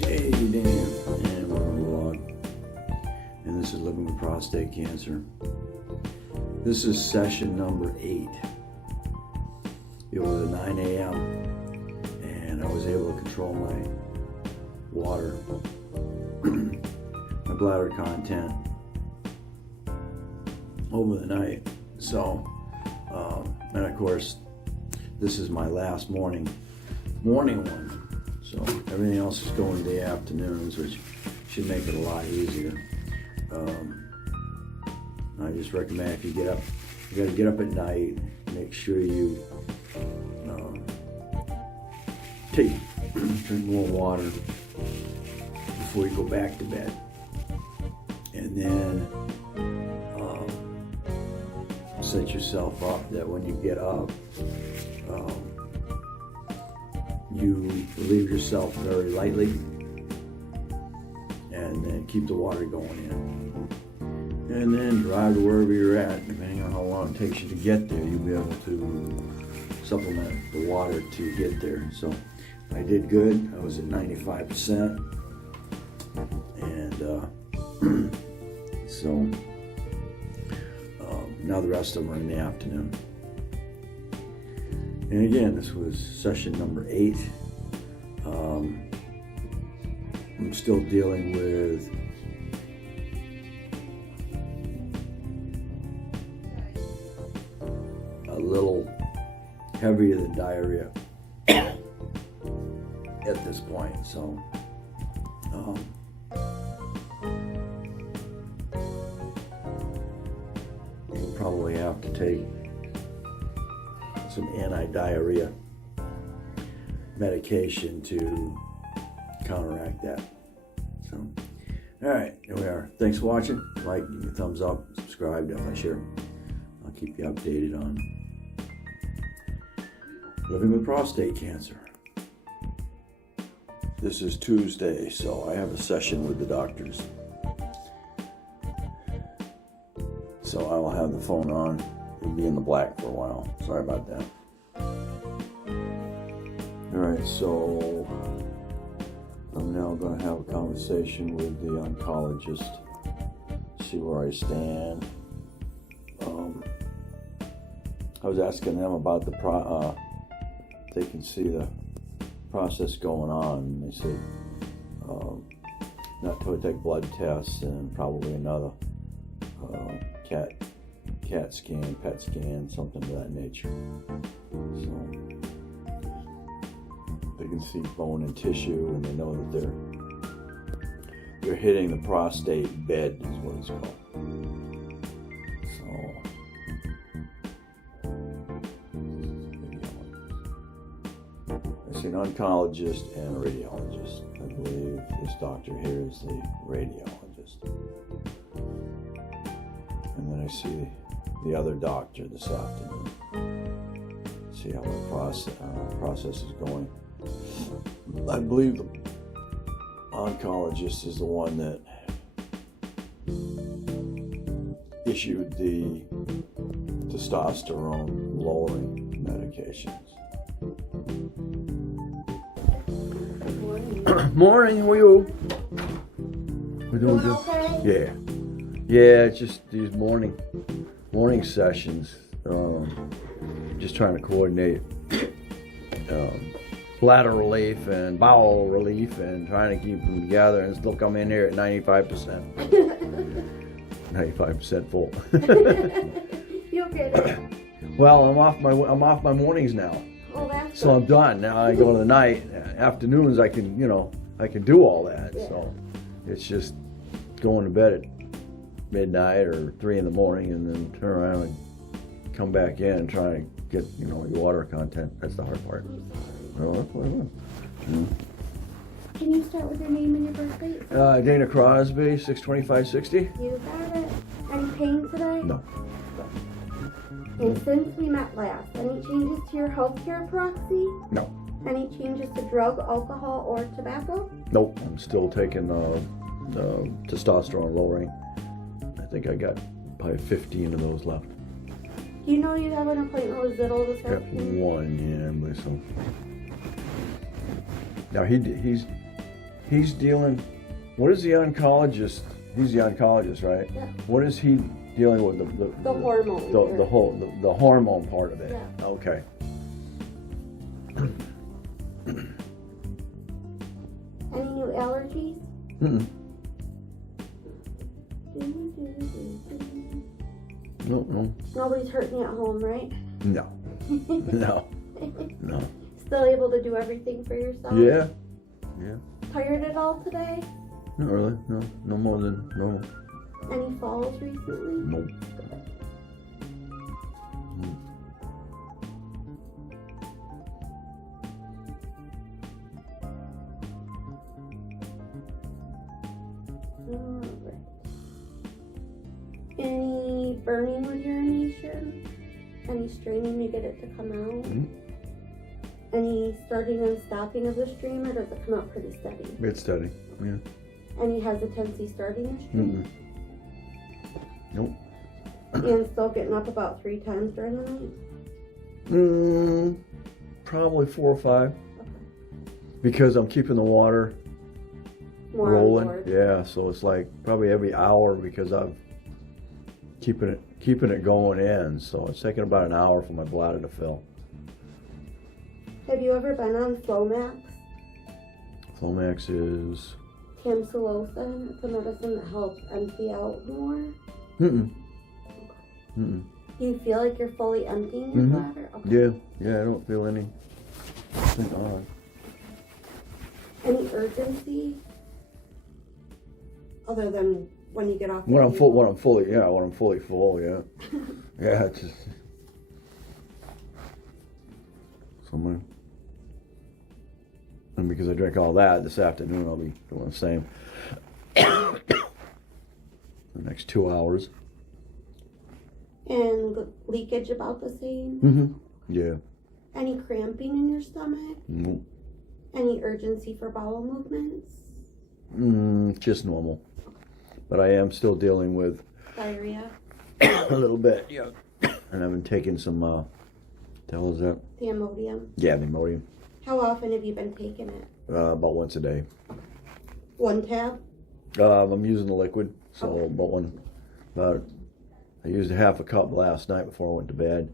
Hey Dan, and welcome to the vlog. And this is living with prostate cancer. This is session number 8. It was at 9 a.m. and I was able to control my water, my bladder content over the night. So, and of course, this is my last morning one. So everything else is going to the afternoons, which should make it a lot easier. I just recommend if you get up, you got to get up at night, make sure you drink more water before you go back to bed. And then set yourself up that when you get up, you relieve yourself very lightly and then keep the water going in. And then drive to wherever you're at. Depending on how long it takes you to get there, you'll be able to supplement the water to get there. So I did good. I was at 95%. And so now the rest of them are in the afternoon. And again, this was session number 8. I'm still dealing with a little heavier than diarrhea at this point. So you'll probably have to take some anti-diarrhea medication to counteract that. So, all right, here we are. Thanks for watching. Like, give me a thumbs up, subscribe, definitely share. I'll keep you updated on living with prostate cancer. This is Tuesday, so I have a session with the doctors. So I will have the phone on. It'll be in the black for a while. Sorry about that. Alright, so I'm now going to have a conversation with the oncologist, see where I stand. I was asking them about the they can see the process going on, and they said not to take blood tests and probably another CAT scan, PET scan, something of that nature. So they can see bone and tissue, and they know that they're hitting the prostate bed, is what it's called. So I see an oncologist and a radiologist. I believe this doctor here is the radiologist. And then I see the other doctor this afternoon. See how the process is going. I believe the oncologist is the one that issued the testosterone lowering medications. Morning, how are you? We're doing good. Okay? Yeah, it's just these morning sessions. Just trying to coordinate bladder relief and bowel relief and trying to keep them together and still come in here at 95%. 95% full. You okay? Well, I'm off my mornings now. Oh, that's so I'm done. Now I go to the night. Afternoons I can do all that. Yeah. So it's just going to bed at midnight or 3 in the morning and then turn around and come back in and try and get your water content. That's the hard part. Oh, that's what I want. Can you start with your name and your birthday? Dana Crosby, 62560. You got it. Any pain today? No. And since we met last, any changes to your healthcare proxy? No. Any changes to drug, alcohol, or tobacco? Nope. I'm still taking testosterone lowering. I think I got probably 15 of those left. Do you know you have an appointment with Zittle this Got afternoon? one, yeah, I believe so. Now he's He's dealing. What is the oncologist? He's the oncologist, right? Yeah. What is he dealing with? The hormone. The hormone part of it. Yeah. Okay. Any new allergies? Mm-mm. No. Nobody's hurting you at home, right? No. No. No. Still able to do everything for yourself? Yeah. Tired at all today? Not really. No. No more than normal. Any falls recently? Nope. Alright. Any burning with urination? Any straining to get it to come out? Mm-hmm. Any starting and stopping of the stream, or does it come out pretty steady? It's steady. Yeah. Any hesitancy starting the stream? Nope. And still getting up about 3 times during the night? Probably 4 or 5. Because I'm keeping the water More rolling. on board. Yeah, so it's like probably every hour because I'm keeping it going in. So it's taking about an hour for my bladder to fill. Have you ever been on Flomax? Flomax is Tamsulosin. It's a medicine that helps empty out more. Mm-mm. Do you feel like you're fully emptying your bladder? Okay. Yeah, I don't feel anything odd. Any urgency? Other than when you get off the When I'm table? fully full, yeah. Yeah, it's just somewhere. And because I drank all that this afternoon, I'll be doing the same. The next 2 hours. And leakage about the same? Yeah. Any cramping in your stomach? Nope. Any urgency for bowel movements? Just normal. But I am still dealing with Diarrhea? a little bit, yeah. And I've been taking some, the hell is that? The Imodium? Yeah, the Imodium. How often have you been taking it? About once a day. 1 tab? I'm using the liquid, so I used a half a cup last night before I went to bed.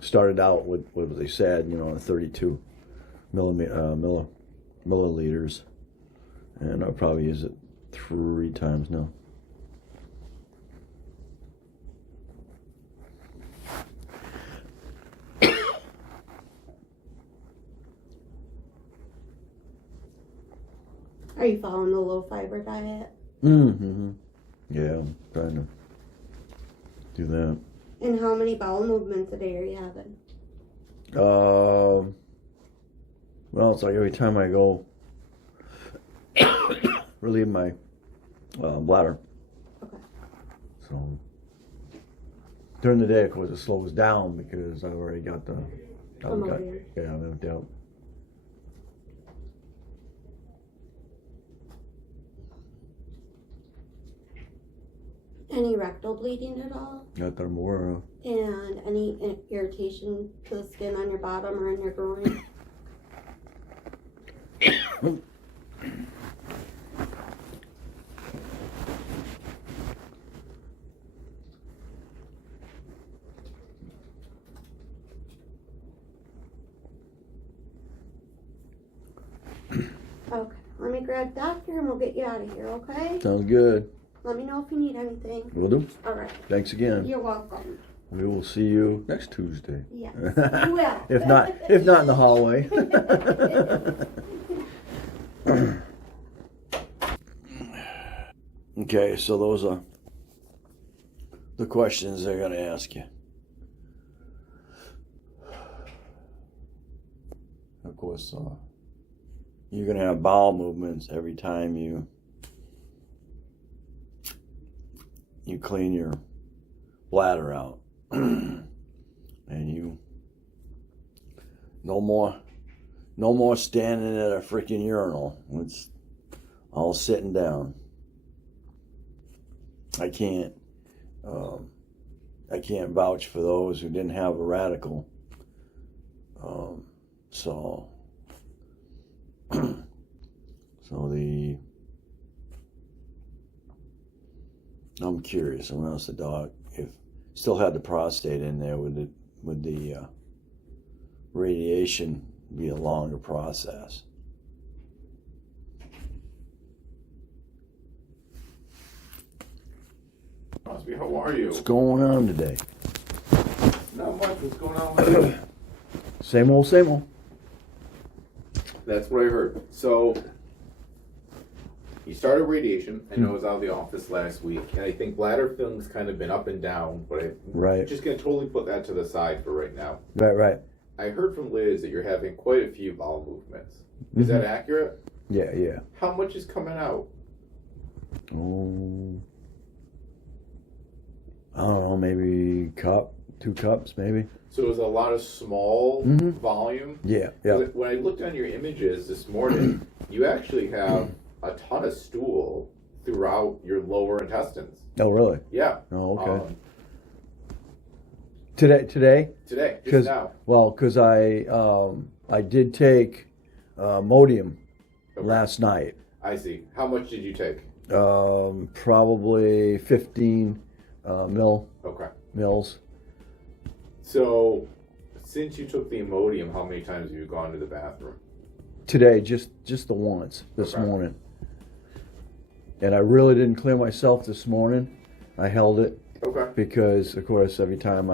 Started out with what they said, 32 milliliters, and I'll probably use it 3 times now. Are you following the low fiber diet? Yeah, I'm trying to do that. And how many bowel movements a day are you having? Well, it's like every time I go relieve my bladder. Okay. So during the day, of course, it slows down because I've already got I'm empty out. Any rectal bleeding at all? Not that I'm aware of. And any irritation to the skin on your bottom or in your groin? Okay, let me grab doctor and we'll get you out of here, okay? Sounds good. Let me know if you need anything. Will do. All right. Thanks again. You're welcome. We will see you next Tuesday. Yes, you will. if not in the hallway. Okay, so those are the questions they're going to ask you. Of course, you're going to have bowel movements every time you clean your bladder out. And you no more standing at a freaking urinal. It's all sitting down. I can't vouch for those who didn't have a radical. So So I'm curious. I'm gonna ask the doc if still had the prostate in there, would the radiation be a longer process? Crosby, how are you? What's going on today? Not much. What's going on with you? Same old, same old. That's what I heard. So, you started radiation. I know I was out of the office last week, and I think bladder filling's kind of been up and down, but I'm just going to totally put that to the side for right now. Right. I heard from Liz that you're having quite a few bowel movements. Is that accurate? Yeah. How much is coming out? Oh, I don't know, maybe 2 cups, maybe. So it was a lot of small volume? Yeah. When I looked on your images this morning, you actually have a ton of stool throughout your lower intestines. Oh, really? Yeah. Oh, okay. Today? Today, just now. Well, because I did take Modium last night. I see. How much did you take? Probably 15 mils. So, since you took the Imodium, how many times have you gone to the bathroom? Today, just the once this morning. And I really didn't clear myself this morning. I held it. Okay. Because, of course, every time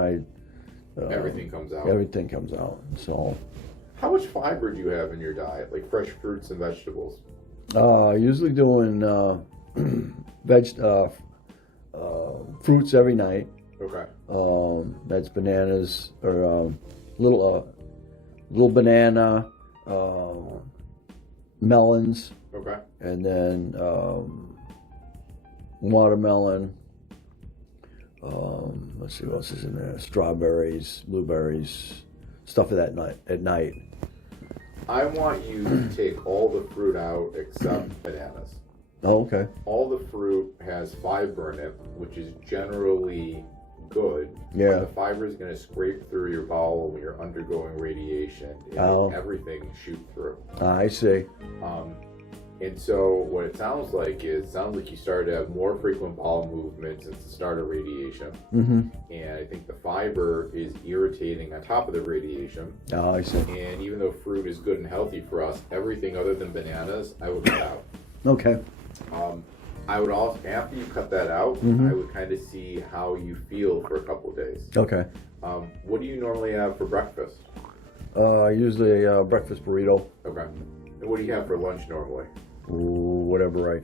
everything comes out. Everything comes out. So. How much fiber do you have in your diet, like fresh fruits and vegetables? Usually doing fruits every night. Okay. That's bananas or little banana, melons. Okay. And then watermelon. Let's see what else is in there. Strawberries, blueberries, stuff of that night at night. I want you to take all the fruit out except bananas. Oh, okay. All the fruit has fiber in it, which is generally good. Yeah. The fiber is going to scrape through your bowel when you're undergoing radiation, and everything shoot through. I see. And so what it sounds like you started to have more frequent bowel movements since the start of radiation. Mm-hmm. And I think the fiber is irritating on top of the radiation. Oh, I see. And even though fruit is good and healthy for us, everything other than bananas, I would cut out. Okay. I would also, after you cut that out, I would kind of see how you feel for a couple of days. Okay. What do you normally have for breakfast? Usually a breakfast burrito. Okay. And what do you have for lunch normally? Whatever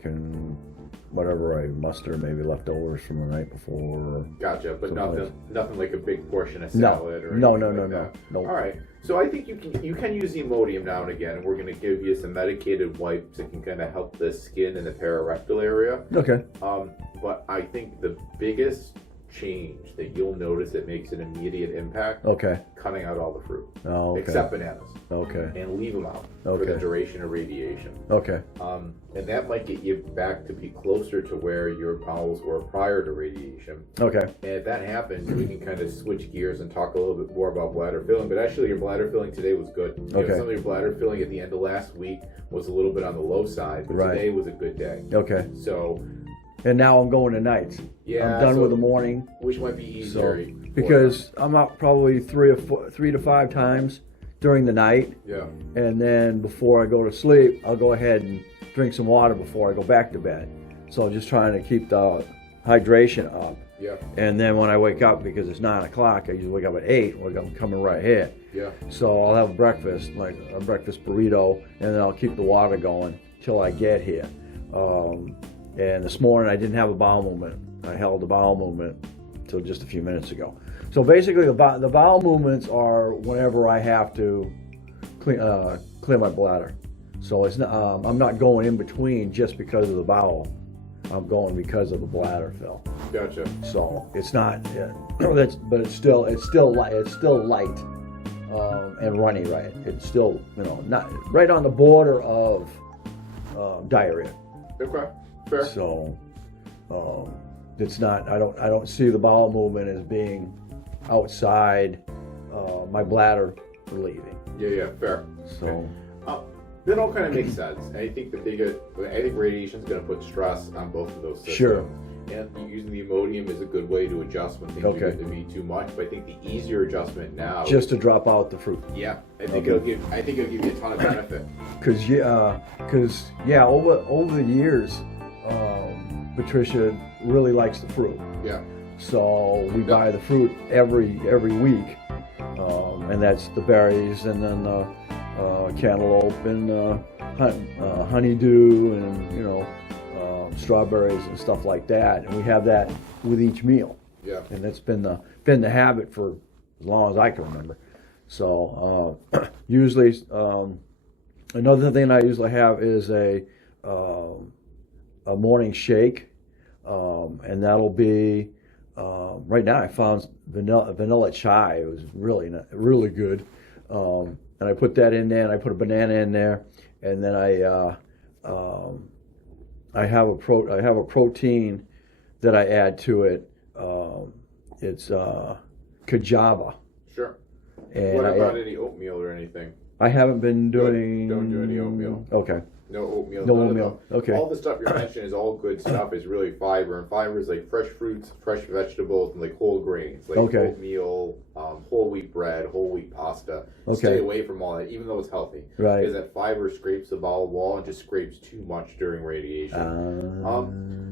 I muster, maybe leftovers from the night before. Gotcha, but nothing like a big portion of No. salad or No. anything like that. All right. So I think you can use the Imodium now and again. We're going to give you some medicated wipes that can kind of help the skin in the pararectal area. Okay. But I think the biggest change that you'll notice that makes an immediate impact. Okay. Cutting out all the fruit. Oh, okay. Except bananas. Okay. And leave them out for the duration of radiation. Okay. And that might get you back to be closer to where your bowels were prior to radiation. Okay. And if that happens, we can kind of switch gears and talk a little bit more about bladder filling. But actually, your bladder filling today was good. You know, some of your bladder filling at the end of last week was a little bit on the low side, but today was a good day. Okay. So. And now I'm going to nights. Yeah. I'm done with the morning. Which might be easier. Because I'm out probably 3 to 5 times during the night. Yeah. And then before I go to sleep, I'll go ahead and drink some water before I go back to bed. So I'm just trying to keep the hydration up. Yeah. And then when I wake up, because it's 9 o'clock, I usually wake up at 8. I'm coming right here. Yeah. So I'll have breakfast, like a breakfast burrito, and then I'll keep the water going till I get here. And this morning I didn't have a bowel movement. I held the bowel movement till just a few minutes ago. So basically the bowel movements are whenever I have to clear my bladder. So it's not, I'm not going in between just because of the bowel. I'm going because of the bladder fill. Gotcha. So it's not, but it's still light and runny, right? It's still, not right on the border of diarrhea. Okay. Fair. So, it's not. I don't see the bowel movement as being outside my bladder relieving. Yeah. Fair. So, That all kind of makes sense. I think radiation is going to put stress on both of those systems. Sure. And using the Imodium is a good way to adjust when things are getting to be too much. But I think the easier adjustment now, just to drop out the fruit. Yeah, I think it'll give you a ton of benefit. Because over the years, Patricia really likes the fruit. Yeah. So we buy the fruit every week, and that's the berries, and then the cantaloupe, and honeydew, and strawberries and stuff like that. And we have that with each meal. Yeah. And that's been the habit for as long as I can remember. So usually, another thing I usually have is a morning shake, and that'll be. Right now, I found vanilla chai. It was really good, and I put that in there, and I put a banana in there, and then I have a protein that I add to it. It's kajava. Sure. And what about any oatmeal or anything? I haven't been doing. Don't do any oatmeal. Okay. No oatmeal. No oatmeal. Okay. All the stuff you're mentioning is all good stuff. Is really fiber, and fiber is like fresh fruits, fresh vegetables, and like whole grains, like oatmeal, whole wheat bread, whole wheat pasta. Okay. Stay away from all that, even though it's healthy. Right. Because that fiber scrapes the bowel wall and just scrapes too much during radiation.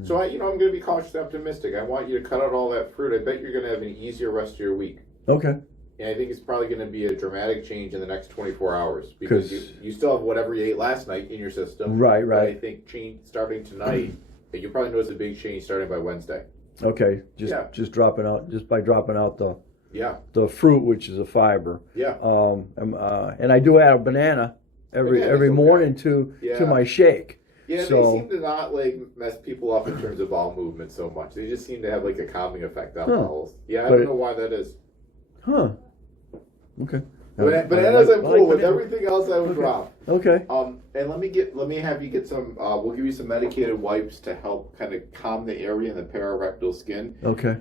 So I'm going to be cautiously optimistic. I want you to cut out all that fruit. I bet you're going to have an easier rest of your week. Okay. And I think it's probably going to be a dramatic change in the next 24 hours because you still have whatever you ate last night in your system. Right. But I think starting tonight, you'll probably notice a big change starting by Wednesday. Okay. Just by dropping out the fruit, which is a fiber. Yeah. And I do add a banana every morning to my shake. Yeah, so, they seem to not mess people up in terms of bowel movement so much. They just seem to have a calming effect on bowels. Yeah, I don't know why that is. Huh. Okay. Bananas I'm cool with. Everything else I would drop. Okay. And let me have you get some. We'll give you some medicated wipes to help kind of calm the area in the pararectal skin. Okay.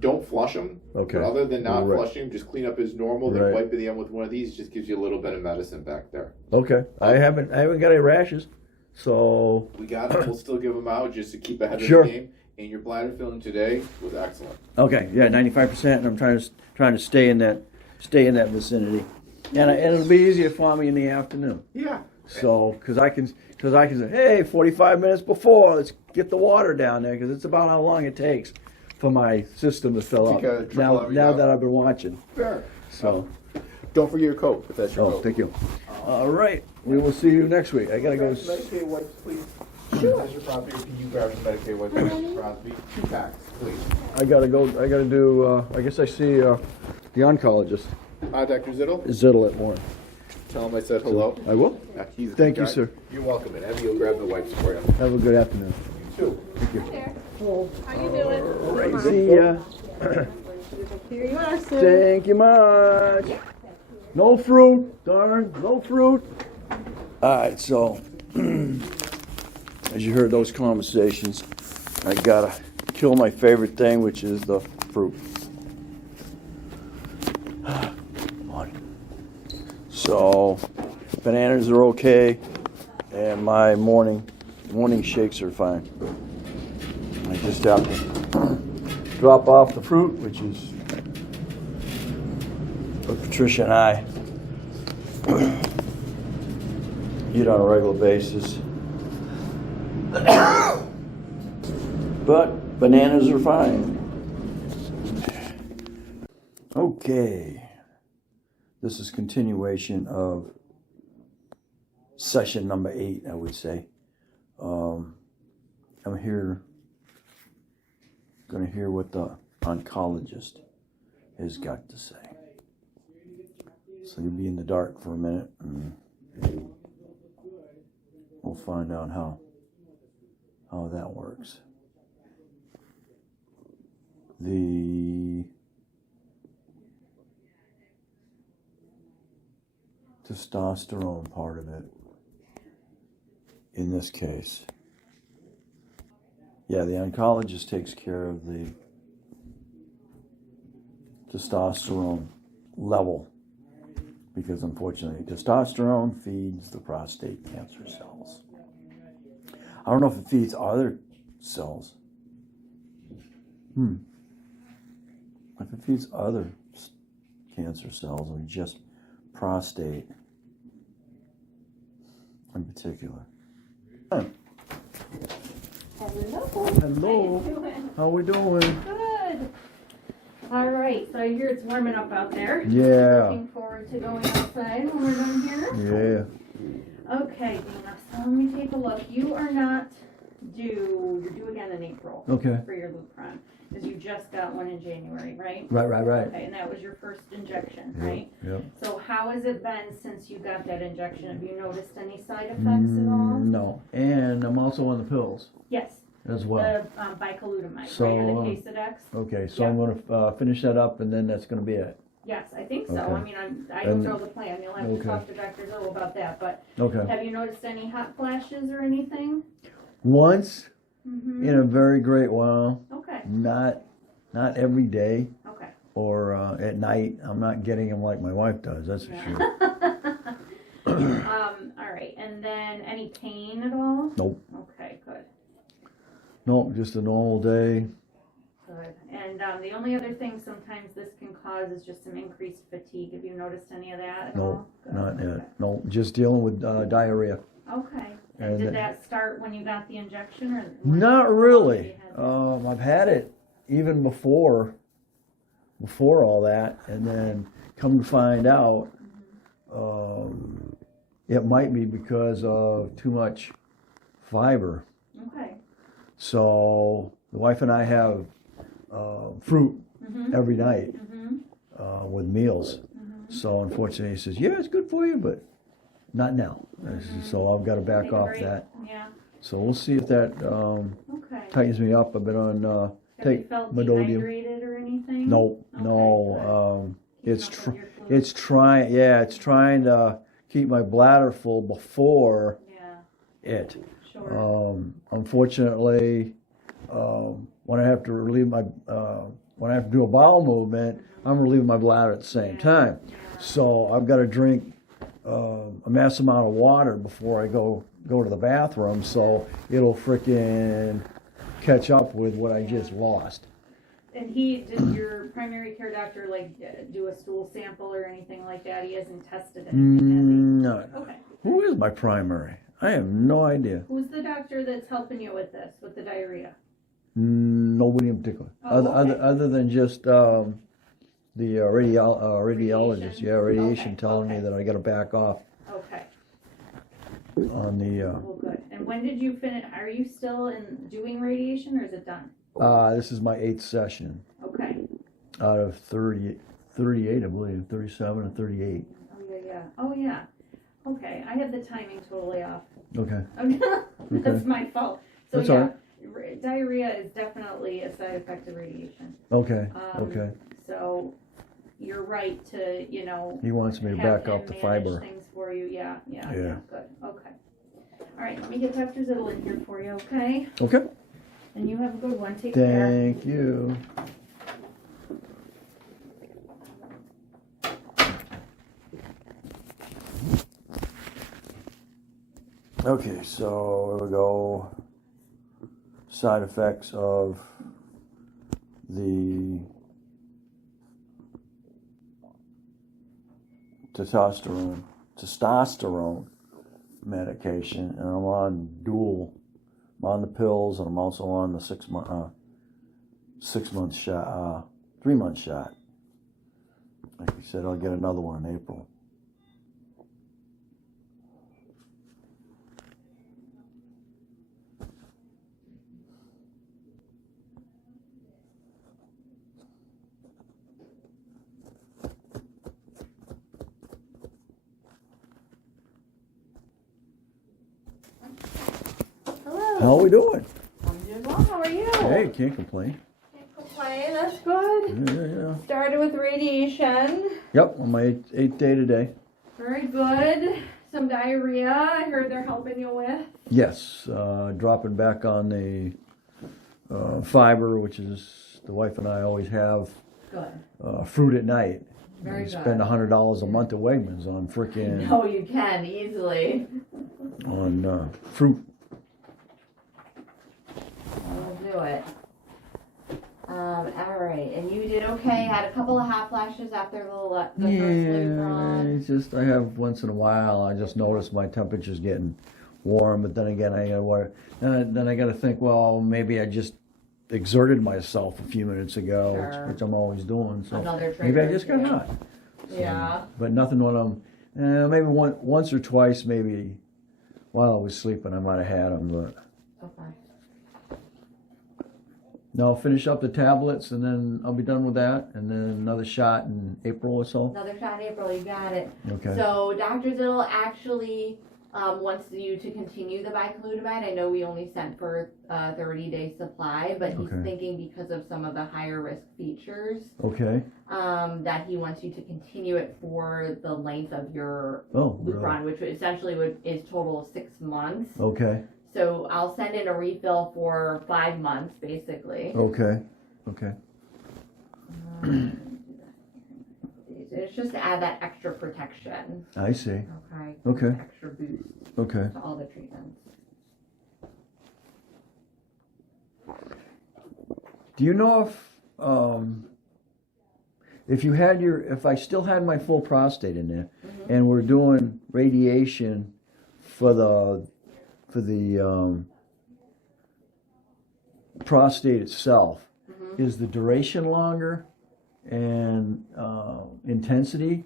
Don't flush them. Okay. But other than not flushing, just clean up as normal. Then wipe at the end with one of these. Just gives you a little bit of medicine back there. Okay. I haven't got any rashes, so we got them. We'll still give them out just to keep ahead of the game. And your bladder film today was excellent. Okay. Yeah, 95%, and I'm trying to stay in that vicinity. And it'll be easier for me in the afternoon. Yeah. So, because I can say, hey, 45 minutes before, let's get the water down there, because it's about how long it takes for my system to fill up. Now that I've been watching. Fair. So, don't forget your coat if that's your coat. Thank you. All right, we will see you next week. I gotta go. Medicated wipes, please. Sure. Mr. Crosby, can you grab some medicated wipes, Mr. Crosby? 2 packs, please. I gotta go. I gotta do. I guess I see the oncologist. Dr. Zittel. Zittel at 1. Tell him I said hello. I will. He's a Thank good you, guy. sir. You're welcome, and Abby will grab the wipes for you. Have a good afternoon. You too. Thank you. Hi there. How you doing? Right, see ya. Here you are, sir. Thank you much. No fruit, darn, no fruit. All right, so as you heard those conversations, I gotta kill my favorite thing, which is the fruit. Come on. So bananas are okay, and my morning shakes are fine. I just have to drop off the fruit, which is what Patricia and I eat on a regular basis. But bananas are fine. Okay. This is continuation of session number 8, I would say. I'm going to hear what the oncologist has got to say. So you'll be in the dark for a minute, and we'll find out how that works. The testosterone part of it, in this case. Yeah, the oncologist takes care of the testosterone level because unfortunately testosterone feeds the prostate cancer cells. I don't know if it feeds other cells. If it feeds other cancer cells or just prostate in particular. Hello. Hello. How we doing? Good. All right, so I hear it's warming up out there. Yeah. Looking forward to going outside when we're done here. Yeah. Okay, Dana, so let me take a look. You are not due, you're due again in April. Okay. For your Lupron, because you just got one in January, right? Right. Okay, and that was your first injection, right? Yep. So how has it been since you got that injection? Have you noticed any side effects at all? No. And I'm also on the pills Yes. as well. The bicalutamide, So, right, or the Casedex? Okay, so Yeah. I'm going to finish that up, and then that's going to be it. Yes, I think so. Okay. I mean, I don't And- know the plan. You'll have to okay. talk to Dr. Zoe about that. But Okay. have you noticed any hot flashes or anything? Once Mm-hmm. in a very great while, Okay. not every day Okay. or at night. I'm not getting them like my wife does. That's for sure. All right. And then any pain at all? Nope. Okay, good. Nope. Just a normal day. Good. And the only other thing sometimes this can cause is just some increased fatigue. Have you noticed any of that at all? Nope. Good. Not Okay. yet. Nope. Just dealing with diarrhea. Okay. And And did then- that start when you got the injection, or Not how long really. have you had that? I've had it even before all that, and then come to find out, it might be because of too much fiber. Okay. So the wife and I have fruit Mm-hmm. every night Mm-hmm. with meals. Mm-hmm. So unfortunately, he says, "Yeah, it's good for you, but not now." So I've got to back Take a off break. that. Yeah. So we'll see if that Okay. tightens me up. I've been on Have you take felt Imodium. dehydrated or anything? No, Okay, no. good. It's Keeping up with your fluid. it's trying. Yeah, it's trying to keep my bladder full before Yeah. it. Sure. Unfortunately, when I have to relieve my when I have to do a bowel movement, I'm relieving my bladder at the same time. Yeah. So I've got to drink a mass amount of water before I go to the bathroom, so it'll frickin' catch up with what I just lost. And did your primary care doctor do a stool sample or anything like that? He hasn't tested anything, No. has he? Okay. Who is my primary? I have no idea. Who's the doctor that's helping you with this, with the diarrhea? Nobody in particular. Oh, okay. Other than just the radiologist, radiation Okay, telling me okay. that I got to back off Okay. on the. Well, good. And when did you finish? Are you still doing radiation, or is it done? This is my 8th session Okay. out of 38, I believe, 37 or 38. Oh yeah. Oh yeah. Okay. I had the timing totally off. Okay. Okay. That's Okay. my fault. So That's yeah, all right. diarrhea is definitely a side effect of radiation. Okay. Um, Okay. So you're right to, He wants me to have back off him the manage fiber. things for you. Yeah. Yeah. Good. Okay. All right. Let me get Dr. Zittle in here for you. Okay. Okay. And you have a good one. Take care. Thank you. Okay, so here we go. Side effects of the testosterone medication, and I'm on dual. I'm on the pills, and I'm also on the 6 month shot, 3 month shot. Like you said, I'll get another one in April. Hello. How are we doing? I'm doing well. How are you? Hey, can't complain. Can't complain. That's good. Yeah. Started with radiation. Yep, on my eighth day today. Very good. Some diarrhea. I heard they're helping you with. Yes, dropping back on the fiber, which is the wife and I always have Good. fruit at night. Very You good. spend $100 a month at Wegmans on frickin' No, you can easily. on fruit. We'll do it. All right, and you did okay. Had a couple of hot flashes after the first loop run. It's just I have once in a while. I just notice my temperature's getting warm, but then again I gotta then I gotta think. Well, maybe I just exerted myself a few minutes ago, Sure. which I'm always doing. So Another maybe I trigger, just got yeah. hot. So, Yeah. But nothing when I'm maybe once or twice maybe while I was sleeping I might have had them, but. Okay. No, I'll finish up the tablets and then I'll be done with that, and then another shot in April or so. Another shot in April. You got it. Okay. So Dr. Zittle actually wants you to continue the bicalutamide. I know we only sent for 30-day supply, but he's Okay. thinking because of some of the higher risk features Okay. that he wants you to continue it for the length of your Oh, loop really? run, which essentially is total of 6 months. Okay. So I'll send in a refill for 5 months, basically. Okay. Okay. It's just to add that extra protection. I see. Okay. Okay. Extra boost Okay. to all the treatments. Do you know if I still had my full prostate in there, and we're doing radiation for the prostate itself, is the duration longer and intensity?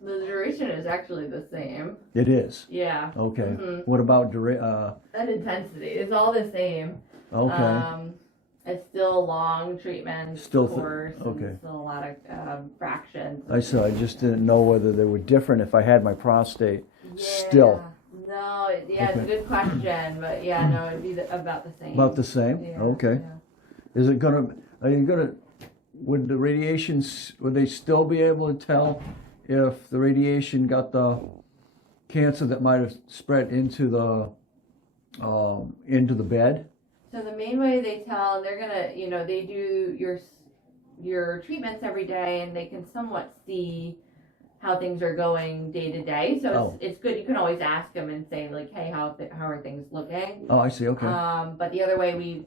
The duration is actually the same. It is. Yeah. Okay. Mhm. What about And intensity is all the same. okay. It's still long treatment Still course. okay. And still a lot of fractions. I just didn't know whether they were different if I had my prostate still. No, it's a Okay. good question, but yeah, no, it'd be about the same. About the same? Yeah, Okay. yeah. Would the radiations, would they still be able to tell if the radiation got the cancer that might have spread into the bed? So the main way they tell, they're gonna, they do your treatments every day, and they can somewhat see how things are going day to day. So it's good. You can always ask them and say like, hey, how are things looking? Oh, I see, okay. But the other way we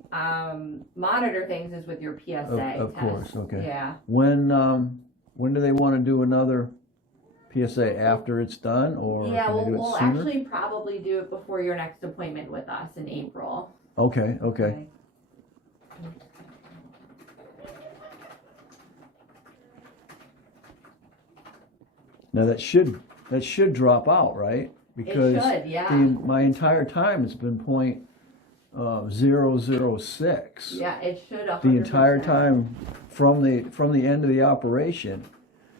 monitor things is with your PSA Of test. course, okay. Yeah. When do they want to do another PSA, after it's done, or Yeah, can they do it we'll sooner? actually probably do it before your next appointment with us in April. Okay, okay. Now that should drop out, right? Because should, yeah. my entire time it's been .006. Yeah, it should. 100%. The entire time from the end of the operation,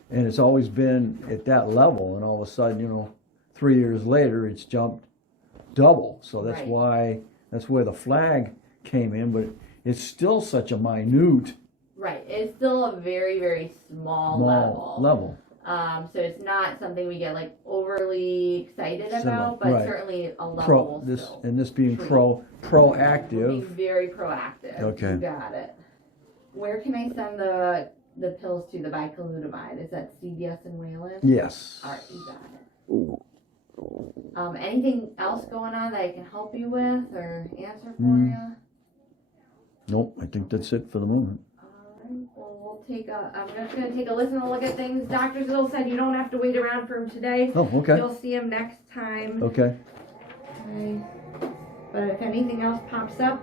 and it's always been at that level, and all of a sudden, 3 years later, it's jumped double. So that's Right. that's where the flag came in, but it's still such a minute Right. It's still a very, very small level. So it's not something we get like overly excited about, but right. certainly a level. This still. being Being proactive. very proactive. Okay. You got it. Where can I send the pills to, the bicalutamide? Is that CVS in Wayland? Yes. All right, you got it. Anything else going on that I can help you with or answer for you? Nope, I think that's it for the moment. Well, I'm just going to take a listen and look at things. Dr. Zill said you don't have to wait around for him today. Oh, okay. You'll see him next time. Okay. Okay. But if anything else pops up,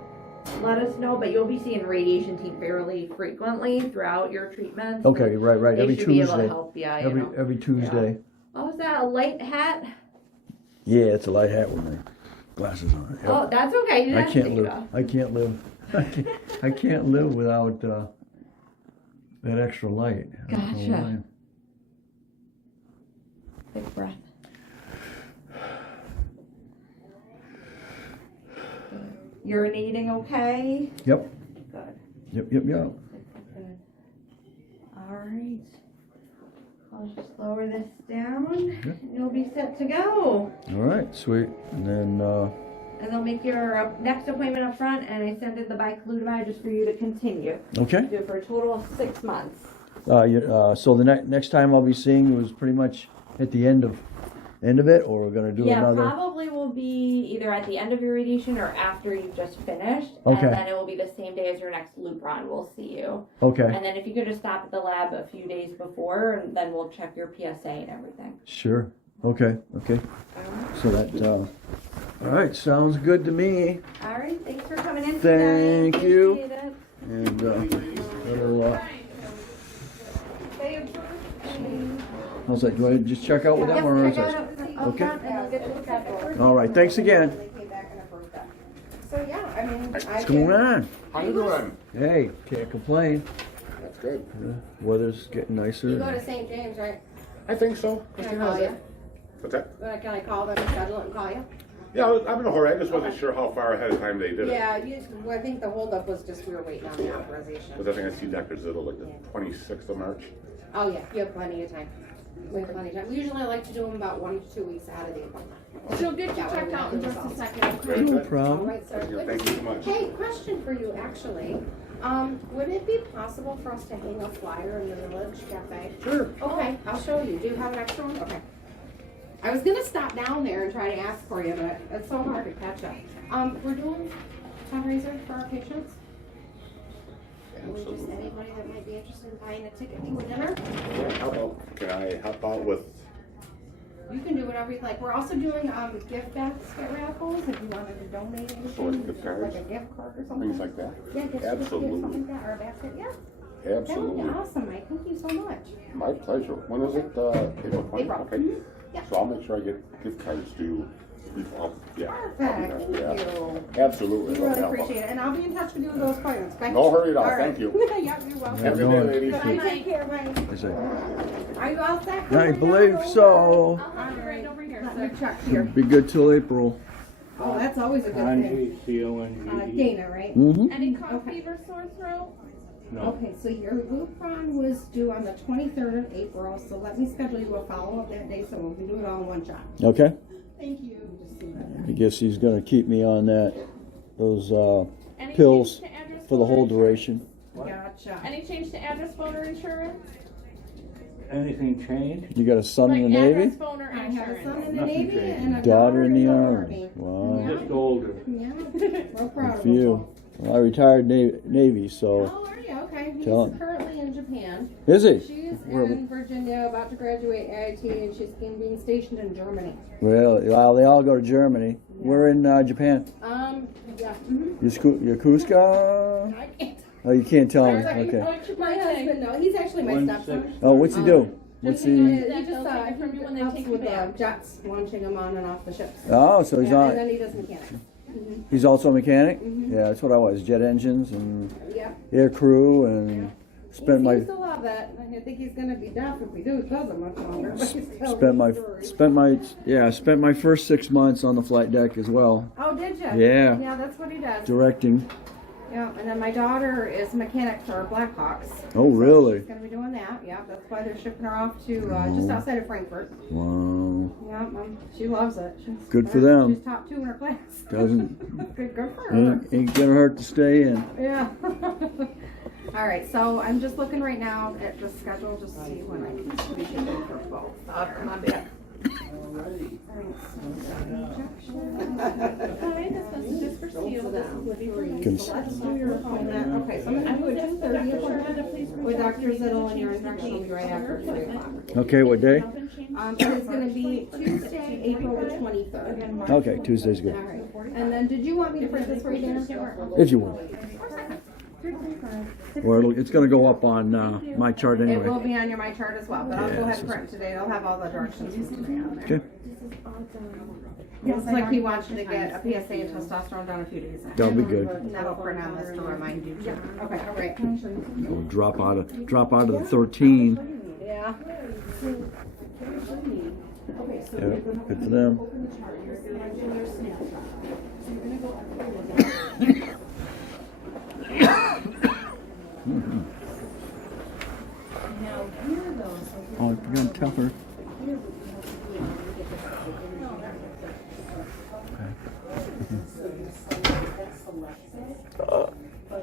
let us know. But you'll be seeing radiation team fairly frequently throughout your treatments. Okay, right. They Every should Tuesday. be able to help you, Every Tuesday. Oh, is that a light hat? Yeah, it's a light hat with my glasses on it. Yep. Oh, that's okay. You I have to take can't it live. off. I can't live without that extra light. I don't know Gotcha. why. Big breath. Urinating okay? Yep. Good. Yep. Good. All right. I'll just lower this down. Yep. And you'll be set to go. All right, sweet. And then And they'll make your next appointment up front, and I send in the bicalutamide just for you to continue. okay. Do it for a total of 6 months. So the next time I'll be seeing you is pretty much at the end of it, or we're gonna do Yeah, another? probably will be either at the end of your radiation or after you've just finished. Okay. And then it will be the same day as your next loop run. We'll see you. Okay, And then if you could just stop at the lab a few days before, and then we'll check your PSA and everything. sure. Okay. So that, all right, sounds good to me. All right, thanks for coming in today. Thank you. Appreciate it. And, little, how's that? Do I just check out with them, or is Check it? out up Okay. front and we'll get you scheduled. All right, thanks again. They came back and approved that. So yeah, I mean, What's going on? How you doing? Hey, can't complain. That's good. Weather's getting nicer. You go to St. James, right? I think so. Can I call you? What's that? Can I call them and schedule it and call you? Yeah, I'm in a hurry. I just wasn't sure how far ahead of time they did it. Yeah, I think the holdup was just we were waiting on the authorization. Because I think I see Dr. Zittle like the 26th of March. Oh, yeah, you have plenty of time. We have plenty of time. We usually like to do them about 1 to 2 weeks out of the appointment. She'll get you That way checked we out know in the just a results. second. Very No good. All problem. right, sir. Good Thank to you see so much. Hey, question for you, actually. Would it be possible for us to hang a flyer in the Village Cafe? Sure. Okay, I'll show you. Do you have an extra one? Okay. I was gonna stop down there and try to ask for you, but it's so hard to catch up. We're doing fundraiser for our patients. Just Absolutely. anybody that might be interested in buying a ticket to a dinner, How about, can I help out with, you can do whatever you like. We're also doing gift basket raffles if you wanted to donate anything. So like gift cards? Like a gift card or something. things like that? Yeah, gift certificate, Absolutely. something like that, or a basket, yeah. That would be Absolutely. awesome, Mike. Thank you so much. My pleasure. When is it? April 20th? April. Okay. Mhm. Yeah. So I'll make sure I get gift cards to you. Yeah. Perfect, thank Yeah. you. Absolutely. We Love really to help out. appreciate it, and I'll be in touch with you with those appointments, okay? No hurry at all. All right. Thank you. Yeah, you're welcome. Have a good day, ladies. Good night, take care, Mike. I say, Are you all set? I believe so. I'll have you right over here, Let sir. me check here. Be good till April. Oh, that's always a good thing. Kanji, C-O-N-G-E. Dana, right? Mm-hmm. Any cough, fever, sore throat? No. Okay, so your loop run was due on the 23rd of April, so let me schedule you a follow-up that day, so we can do it all in one shot. Okay. Thank you. I guess he's gonna keep me on those Any pills change to address, for the phone, whole or duration. Gotcha. Any change to address, phone, or insurance? Anything changed? You got a son in the Like Navy? address, phone, or I have a son insurance? in the Nothing Navy changed. and a Daughter in the Army. Army. Wow. Just older. Yeah, we're proud Good of for him. you. Well, I retired Navy, so. Oh, are you? Okay. He's Tell him. currently in Japan. Is he? She's Where- in Virginia, about to graduate AIT, and she's being stationed in Germany. Really? Well, they all go to Germany. We're in Japan. Yeah. Mm-hmm. Yakuska? I can't. Oh, you can't tell me. Sorry. Okay. What's your My birthday? husband, no, he's actually my 1-6. stepson. Oh, what's he do? What's He he? just They'll take it from you when they helps take you with back. jets, launching them on and off the ships. Oh, so he's Yeah, and on. then he does mechanics. He's also a mechanic. Mhm. Yeah, that's what I was. Jet engines and Yeah. air crew and He spent my seems to love it. I think he's gonna be deaf if we doesn't much longer. But he's telling spent me my stories. spent my first 6 months on the flight deck as well, Oh, did you? Yeah. Yeah, that's what he does. directing. Yeah, and then my daughter is mechanic for Blackhawks. Oh, really? She's gonna be doing that. Yeah, that's why they're shipping her off to just outside of Frankfurt. Wow. Yeah, she loves it. She's Good for them. She's top 2 in her class. Doesn't good for her. ain't gonna hurt to stay in. Yeah. All right, so I'm just looking right now at the schedule just to see when I can squeeze you in for both. Come on back. Hi, this is just for Steel. This is Libby from Cons- Let's do your appointment. Okay, so I'm gonna do a 2:30 appointment with Dr. Zittle, and your injection will be right after 3 o'clock. Okay, what day? It is gonna be Tuesday, April the 23rd. Okay, Tuesday's good. All right, and then did you want me to print this for you, Dana? If you want. Or it's gonna go up on my chart It will anyway. be on your My Chart as well, but I'll go Yeah, ahead so and print today. It'll have all the directions on there. Okay, It's like he wants you to get a PSA and testosterone done a few days. that'll be good. And that'll print on this to remind you too. Okay, great. We'll drop out of the 13. Yeah. Yeah, good for them. Oh, I forgot to tell her.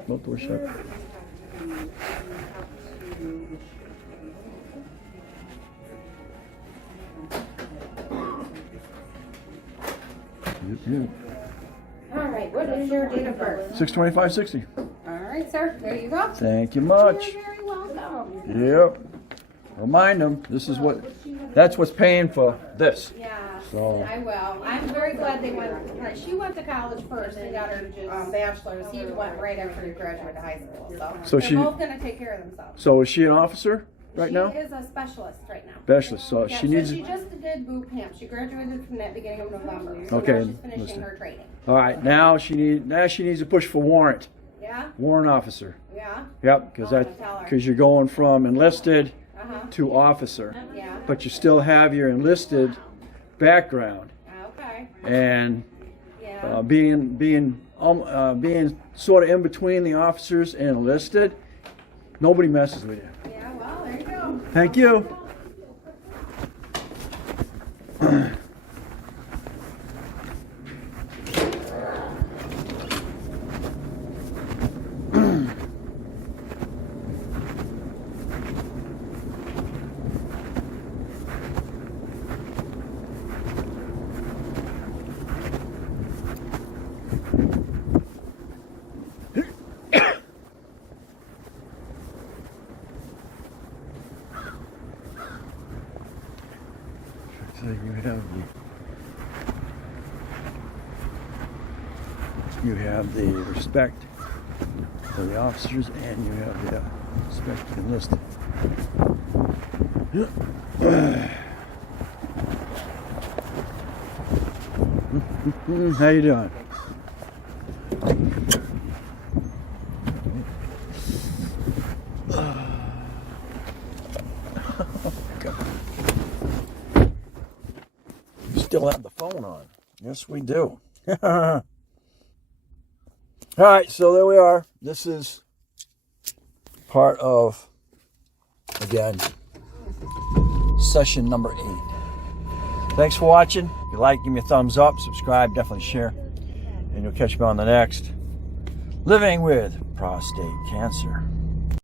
Both were shut. All right, what is your date of birth? 6/25/60. All right, sir, there you go. Thank you much. You're very welcome. Yep. Remind them, this is that's what's paying for this. Yeah, So- I will. I'm very glad they went, she went to college first and got her bachelor's. He went right after he graduated high school, So they're she- both gonna take care of themselves. So is she an officer right now? She is a specialist right now. Specialist. So Yeah, she needs. she just did boot camp. She graduated from that beginning of November. So Okay, now she's finishing listen. her training. All right. Now she needs to push for warrant. Yeah, Warrant officer. yeah, Yep. Because Oh, tell her. you're going from enlisted uh-huh, to officer, yeah, but you still have your enlisted background okay, and yeah. being sort of in between the officers and enlisted. Nobody messes with you. Yeah, well, there you go. Thank you. So you have the respect for the officers, and you have the respect for the enlisted. How you doing? Still have the phone on. Yes, we do. All right, so there we are. This is part of, again, session number 8. Thanks for watching. If you like, give me a thumbs up, subscribe, definitely share, and you'll catch me on the next Living with Prostate Cancer.